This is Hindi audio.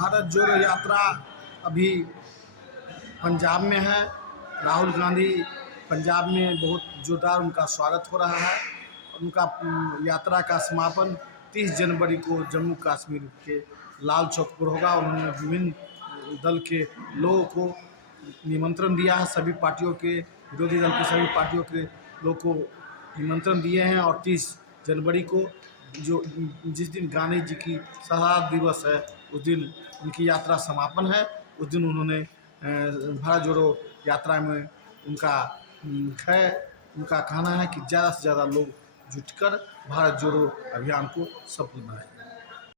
भारत जोड़ो यात्रा अभी पंजाब में है। राहुल गांधी पंजाब में बहुत जोरदार उनका स्वागत हो रहा है। उनका यात्रा का समापन 30 जनवरी को जम्मू कश्मीर के लाल चौक पर होगा। उन्होंने विभिन्न दल के लोगों को निमंत्रण दिया है। सभी पार्टियों के, विरोधी दल के सभी पार्टियों के लोगों को निमंत्रण दिए हैं और 30 जनवरी को जो जिस दिन गांधी जी की शहादत दिवस है उस दिन उनकी यात्रा समापन है। उस दिन उन्होंने भारत जोड़ो यात्रा में उनका है उनका कहना है कि ज़्यादा से ज़्यादा लोग जुटकर भारत जोड़ो अभियान को सफल बनाएं।